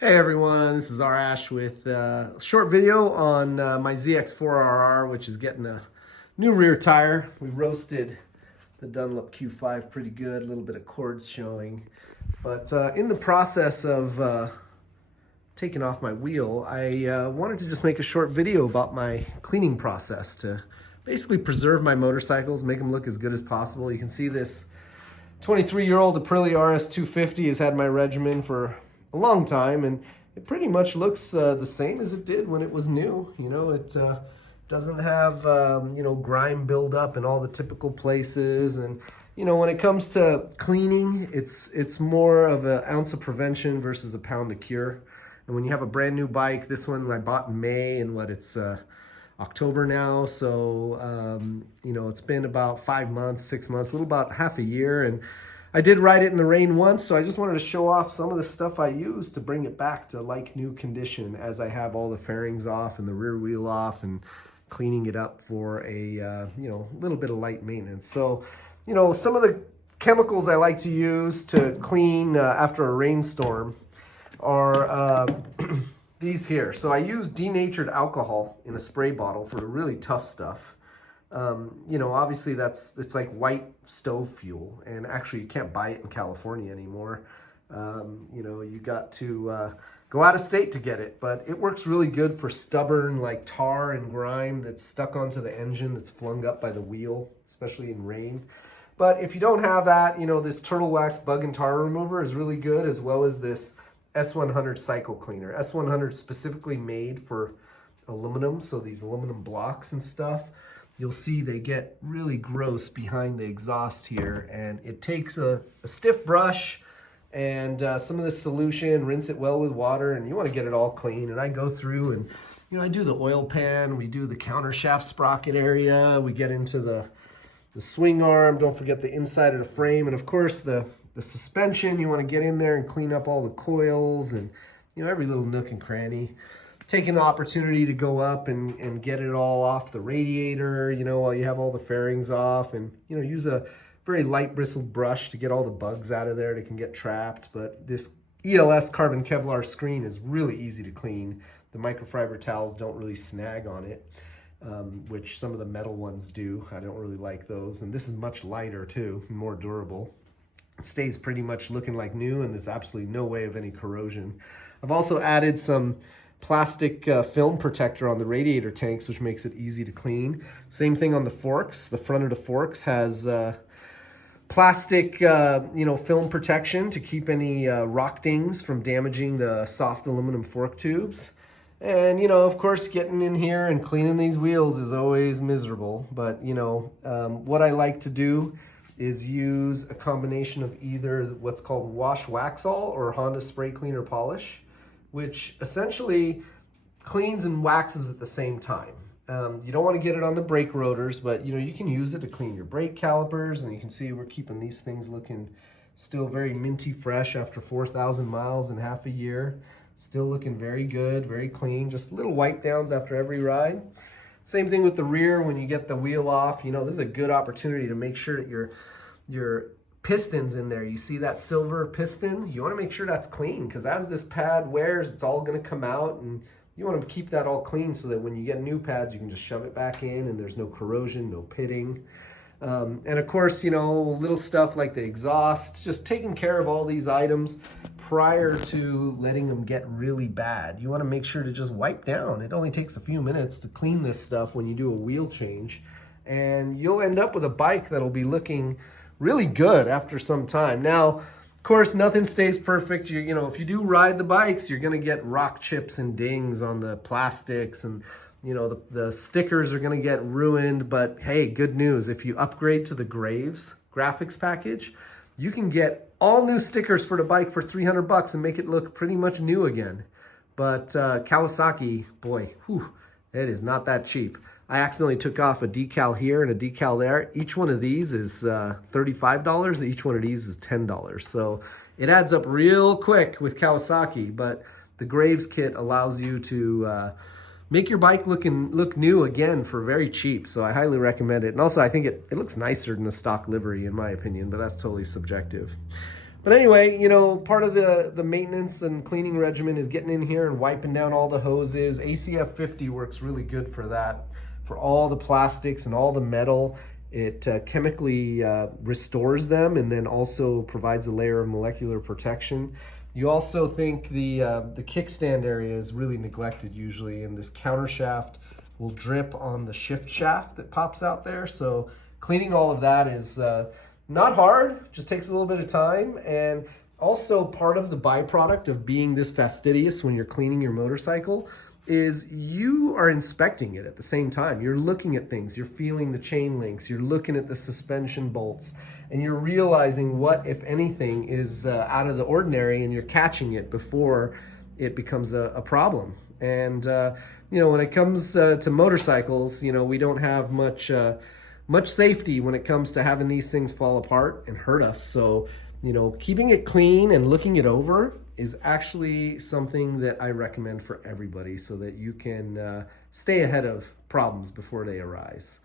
Hey everyone, this is R Ash with a short video on my ZX4RR, which is getting a new rear tire. We roasted the Dunlop Q5 pretty good, a little bit of cords showing. But in the process of taking off my wheel, I wanted to just make a short video about my cleaning process to basically preserve my motorcycles, make them look as good as possible. You can see this 23-year-old Aprilia RS250 has had my regimen for a long time, and it pretty much looks the same as it did when it was new. You know, it doesn't have grime buildup in all the typical places, and when it comes to cleaning, it's more of an ounce of prevention versus a pound of cure. And when you have a brand new bike, this one I bought in May, and it's October now, so it's been about 5 months, 6 months, a little about half a year, and I did ride it in the rain once, so I just wanted to show off some of the stuff I used to bring it back to like new condition as I have all the fairings off and the rear wheel off and cleaning it up for a little bit of light maintenance. So some of the chemicals I like to use to clean after a rainstorm are these here. So I use denatured alcohol in a spray bottle for the really tough stuff. Obviously it's like white stove fuel, and actually you can't buy it in California anymore. You got to go out of state to get it, but it works really good for stubborn like tar and grime that's stuck onto the engine that's flung up by the wheel, especially in rain. But if you don't have that, this Turtle Wax bug and tar remover is really good, as well as this S100 cycle cleaner. S100 specifically made for aluminum, so these aluminum blocks and stuff, you'll see they get really gross behind the exhaust here, and it takes a stiff brush and some of this solution, rinse it well with water, and you want to get it all clean. And I go through and I do the oil pan, we do the counter shaft sprocket area, we get into the swing arm, don't forget the inside of the frame, and of course the suspension. You want to get in there and clean up all the coils and every little nook and cranny. Taking the opportunity to go up and get it all off the radiator, while you have all the fairings off, and use a very light bristled brush to get all the bugs out of there that can get trapped. But this ELS carbon Kevlar screen is really easy to clean. The microfiber towels don't really snag on it, which some of the metal ones do. I don't really like those. And this is much lighter too, more durable. It stays pretty much looking like new, and there's absolutely no way of any corrosion. I've also added some plastic film protector on the radiator tanks, which makes it easy to clean. Same thing on the forks. The front of the forks has plastic film protection to keep any rock dings from damaging the soft aluminum fork tubes. And of course, getting in here and cleaning these wheels is always miserable, but what I like to do is use a combination of either what's called Wash Waxall or Honda Spray Cleaner Polish, which essentially cleans and waxes at the same time. You don't want to get it on the brake rotors, but you can use it to clean your brake calipers, and you can see we're keeping these things looking still very minty fresh after 4,000 miles in half a year. Still looking very good, very clean, just little wipe downs after every ride. Same thing with the rear. When you get the wheel off, this is a good opportunity to make sure that your pistons in there, you see that silver piston, you want to make sure that's clean, because as this pad wears, it's all going to come out, and you want to keep that all clean so that when you get new pads, you can just shove it back in and there's no corrosion, no pitting. And of course, little stuff like the exhaust, just taking care of all these items prior to letting them get really bad. You want to make sure to just wipe down. It only takes a few minutes to clean this stuff when you do a wheel change, and you'll end up with a bike that'll be looking really good after some time. Now, of course, nothing stays perfect. If you do ride the bikes, you're going to get rock chips and dings on the plastics, and the stickers are going to get ruined. But hey, good news, if you upgrade to the Graves graphics package, you can get all new stickers for the bike for $300 and make it look pretty much new again. But Kawasaki, boy, it is not that cheap. I accidentally took off a decal here and a decal there. Each one of these is $35. Each one of these is $10. So it adds up real quick with Kawasaki, but the Graves kit allows you to make your bike look new again for very cheap. So I highly recommend it. And also I think it looks nicer than the stock livery in my opinion, but that's totally subjective. But anyway, you know, part of the maintenance and cleaning regimen is getting in here and wiping down all the hoses. ACF 50 works really good for that. For all the plastics and all the metal, it chemically restores them and then also provides a layer of molecular protection. You also think the kickstand area is really neglected usually, and this counter shaft will drip on the shift shaft that pops out there. So cleaning all of that is not hard, just takes a little bit of time. And also part of the byproduct of being this fastidious when you're cleaning your motorcycle is you are inspecting it at the same time. You're looking at things, you're feeling the chain links, you're looking at the suspension bolts, and you're realizing what, if anything, is out of the ordinary, and you're catching it before it becomes a problem. And you know, when it comes to motorcycles, you know, we don't have much safety when it comes to having these things fall apart and hurt us. So, you know, keeping it clean and looking it over is actually something that I recommend for everybody so that you can stay ahead of problems before they arise.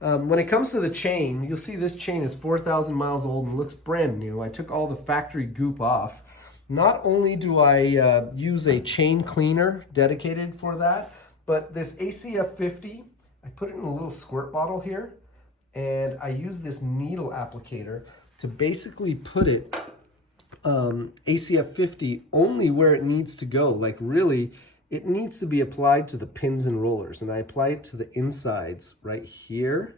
When it comes to the chain, you'll see this chain is 4,000 miles old and looks brand new. I took all the factory goop off. Not only do I use a chain cleaner dedicated for that, but this ACF 50, I put it in a little squirt bottle here, and I use this needle applicator to basically put it ACF 50 only where it needs to go. Like really, it needs to be applied to the pins and rollers, and I apply it to the insides right here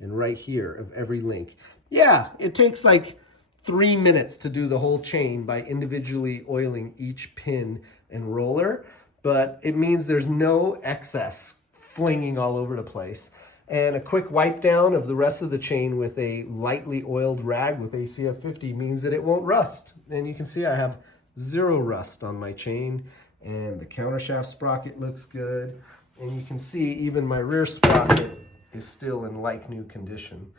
and right here of every link. Yeah, it takes like 3 minutes to do the whole chain by individually oiling each pin and roller, but it means there's no excess flinging all over the place. And a quick wipe down of the rest of the chain with a lightly oiled rag with ACF 50 means that it won't rust. And you can see I have 0 rust on my chain, and the countershaft sprocket looks good. And you can see even my rear sprocket is still in like new condition.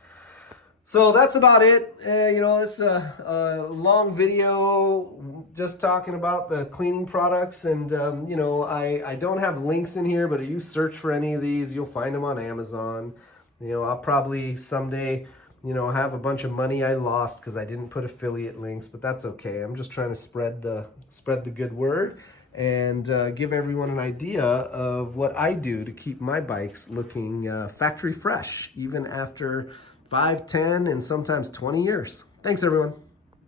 So that's about it. You know, it's a long video just talking about the cleaning products. And, you know, I don't have links in here, but if you search for any of these, you'll find them on Amazon. You know, I'll probably someday, you know, have a bunch of money I lost because I didn't put affiliate links, but that's okay. I'm just trying to spread the good word and give everyone an idea of what I do to keep my bikes looking factory fresh, even after 5, 10, and sometimes 20 years. Thanks, everyone.